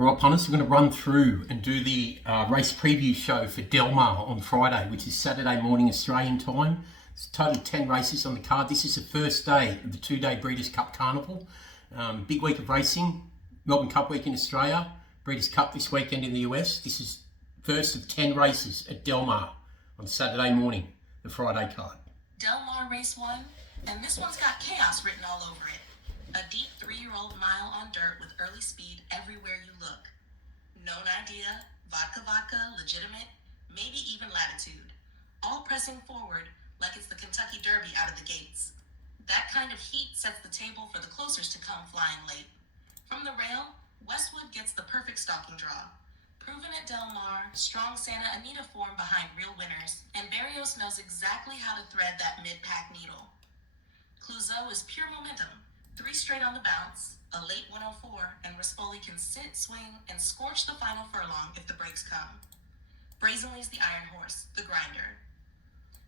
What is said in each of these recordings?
All right, punters, we're going to run through and do the race preview show for Del Mar on Friday, which is Saturday morning Australian time. It's a total of 10 races on the card. This is the first day of the two-day Breeders' Cup Carnival. Big week of racing. Melbourne Cup week in Australia. Breeders' Cup this weekend in the US. This is first of 10 races at Del Mar on Saturday morning, the Friday card. Del Mar Race 1, and this one's got chaos written all over it. A deep 3-year-old mile on dirt with early speed everywhere you look. Known idea, vodka, legitimate, maybe even latitude. All pressing forward like it's the Kentucky Derby out of the gates. That kind of heat sets the table for the closers to come flying late. From the rail, Westwood gets the perfect stalking draw. Proven at Del Mar, strong Santa Anita form behind real winners, and Barrios knows exactly how to thread that mid-pack needle. Clouseau is pure momentum. 3 straight on the bounce, a late 104, and Rispoli can sit, swing, and scorch the final furlong if the breaks come. Brazenly's the iron horse, the grinder.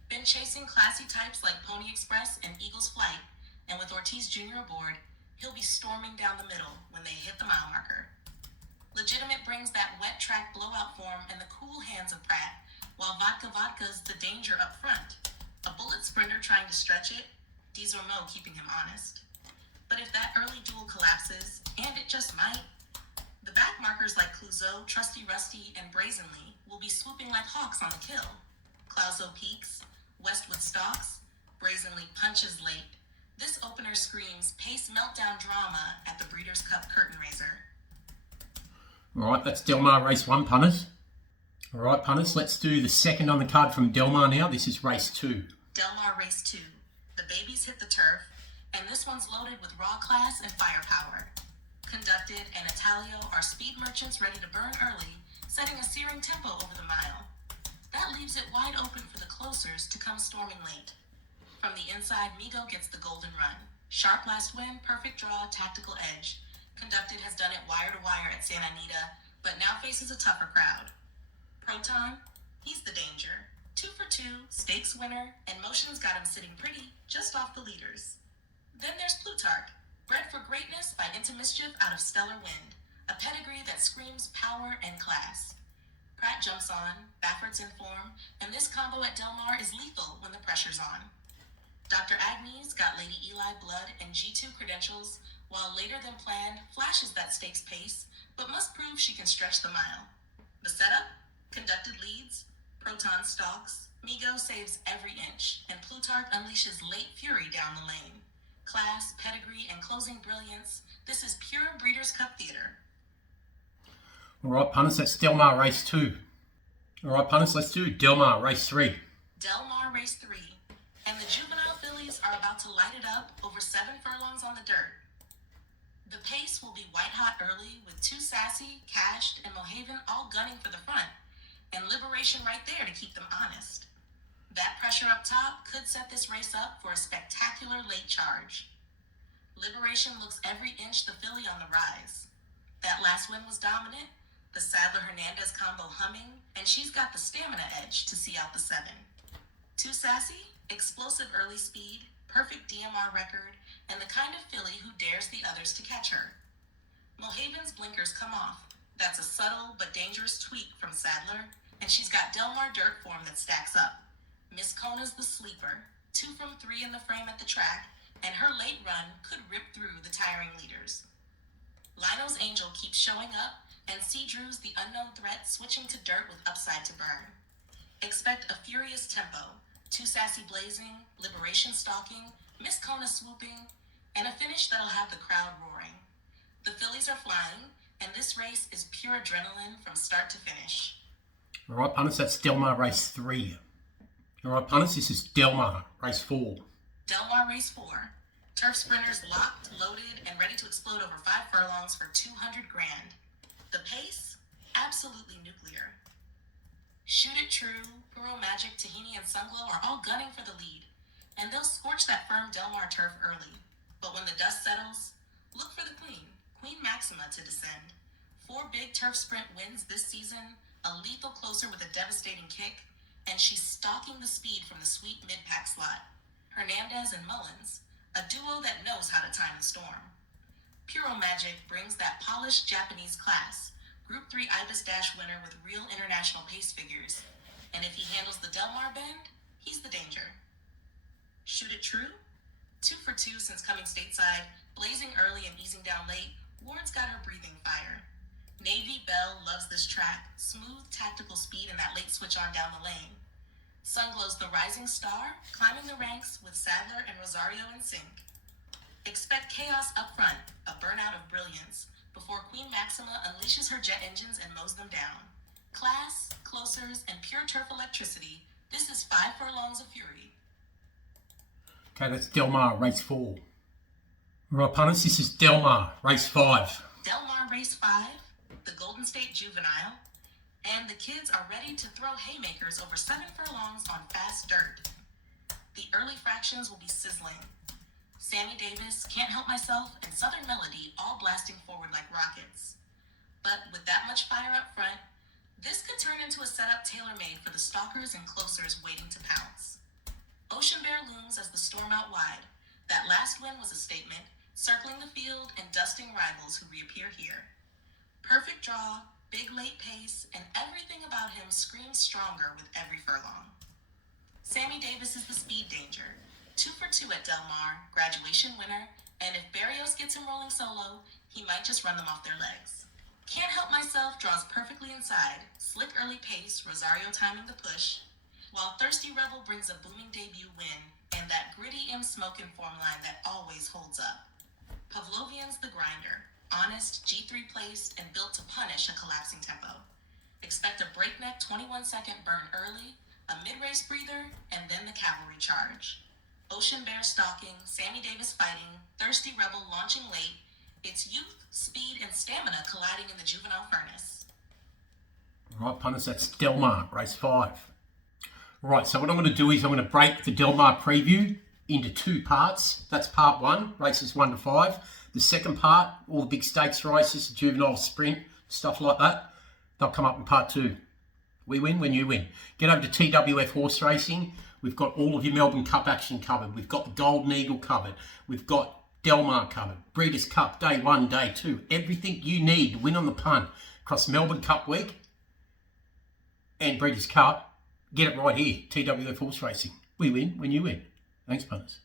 Been chasing classy types like Pony Express and Eagle's Flight, and with Ortiz Jr. aboard, he'll be storming down the middle when they hit the mile marker. Legitimate brings that wet track blowout form and the cool hands of Pratt, while Vodka's the danger up front. A bullet sprinter trying to stretch it, Dizormo keeping him honest. But if that early duel collapses, and it just might, the back markers like Clouseau, Trusty Rusty, and Brazenly will be swooping like hawks on the kill. Clouseau peaks, Westwood stalks, Brazenly punches late. This opener screams pace meltdown drama at the Breeders' Cup curtain raiser. All right, that's Del Mar Race 1, punters. All right, punters, let's do the second on the card from Del Mar now. This is Race 2. Del Mar Race 2. The babies hit the turf, and this one's loaded with raw class and firepower. Conducted and Italio are speed merchants ready to burn early, setting a searing tempo over the mile. That leaves it wide open for the closers to come storming late. From the inside, Migo gets the golden run. Sharp last win, perfect draw, tactical edge. Conducted has done it wire to wire at Santa Anita, but now faces a tougher crowd. Proton, he's the danger. 2 for 2, stakes winner, and motion's got him sitting pretty, just off the leaders. Then there's Plutarch, bred for greatness by Into Mischief out of Stellar Wind, a pedigree that screams power and class. Pratt jumps on, Baffert's in form, and this combo at Del Mar is lethal when the pressure's on. Dr. Agnes got Lady Eli blood and G2 credentials, while later than planned flashes that stakes pace, but must prove she can stretch the mile. The setup? Conducted leads, Proton stalks, Migo saves every inch, and Plutarch unleashes late fury down the lane. Class, pedigree, and closing brilliance, this is pure Breeders' Cup theater. All right, punters, that's Del Mar Race 2. All right, punters, let's do Del Mar Race 3. Del Mar Race 3, and the juvenile fillies are about to light it up over 7 furlongs on the dirt. The pace will be white-hot early with 2 Sassy, Cashed, and Mohaven all gunning for the front, and Liberation right there to keep them honest. That pressure up top could set this race up for a spectacular late charge. Liberation looks every inch the filly on the rise. That last win was dominant, the Sadler-Hernandez combo humming, and she's got the stamina edge to see out the 7. 2 Sassy, explosive early speed, perfect DMR record, and the kind of filly who dares the others to catch her. Mohaven's blinkers come off. That's a subtle but dangerous tweak from Sadler, and she's got Del Mar dirt form that stacks up. Miss Kona's the sleeper, 2 from 3 in the frame at the track, and her late run could rip through the tiring leaders. Lionel's Angel keeps showing up, and Seadrew's the unknown threat switching to dirt with upside to burn. Expect a furious tempo, 2 Sassy blazing, Liberation stalking, Miss Kona swooping, and a finish that'll have the crowd roaring. The fillies are flying, and this race is pure adrenaline from start to finish. All right, punters, that's Del Mar Race 3. All right, punters, this is Del Mar Race 4. Del Mar Race 4. Turf sprinters locked, loaded, and ready to explode over 5 furlongs for 200 grand. The pace? Absolutely nuclear. Shoot It True, Puro Magic, Tahini, and Sunglow are all gunning for the lead, and they'll scorch that firm Del Mar turf early. But when the dust settles, look for the Queen, Queen Maxima, to descend. 4 big turf sprint wins this season, a lethal closer with a devastating kick, and she's stalking the speed from the sweet mid-pack slot. Hernandez and Mullins, a duo that knows how to time the storm. Puro Magic brings that polished Japanese class, Group 3 Ibis Dash winner with real international pace figures. And if he handles the Del Mar bend, he's the danger. Shoot it true? 2 for 2 since coming stateside, blazing early and easing down late, Ward's got her breathing fire. Navy Bell loves this track, smooth tactical speed and that late switch on down the lane. Sunglow's the rising star, climbing the ranks with Sadler and Rosario in sync. Expect chaos up front, a burnout of brilliance, before Queen Maxima unleashes her jet engines and mows them down. Class, closers, and pure turf electricity, this is 5 furlongs of fury. Okay, that's Del Mar, race 4. Right, punters, this is Del Mar, race 5. Del Mar race 5, the Golden State Juvenile, and the kids are ready to throw haymakers over 7 furlongs on fast dirt. The early fractions will be sizzling. Sammy Davis, Can't Help Myself, and Southern Melody all blasting forward like rockets. But with that much fire up front, this could turn into a setup tailor-made for the stalkers and closers waiting to pounce. Ocean Bear looms as the storm out wide. That last win was a statement, circling the field and dusting rivals who reappear here. Perfect draw, big late pace, and everything about him screams stronger with every furlong. Sammy Davis is the speed danger. 2 for 2 at Del Mar, graduation winner, and if Barrios gets him rolling solo, he might just run them off their legs. Can't Help Myself draws perfectly inside, slick early pace, Rosario timing the push, while Thirsty Rebel brings a booming debut win and that gritty M Smokin' form line that always holds up. Pavlovian's the grinder, honest, G3 placed, and built to punish a collapsing tempo. Expect a breakneck 21-second burn early, a mid-race breather, and then the cavalry charge. Ocean Bear stalking, Sammy Davis fighting, Thirsty Rebel launching late, it's youth, speed, and stamina colliding in the juvenile furnace. Right, punters, that's Del Mar, race 5. Right, so what I'm going to do is I'm going to break the Del Mar preview into 2 parts. That's part 1, races 1 to 5. The second part, all the big stakes races, juvenile sprint, stuff like that, they'll come up in part 2. We win when you win. Get over to TWF Horse Racing. We've got all of your Melbourne Cup action covered. We've got the Golden Eagle covered. We've got Del Mar covered. Breeders' Cup, day 1, day 2. Everything you need to win on the punt across Melbourne Cup week and Breeders' Cup. Get it right here, TWF Horse Racing. We win when you win. Thanks, punters.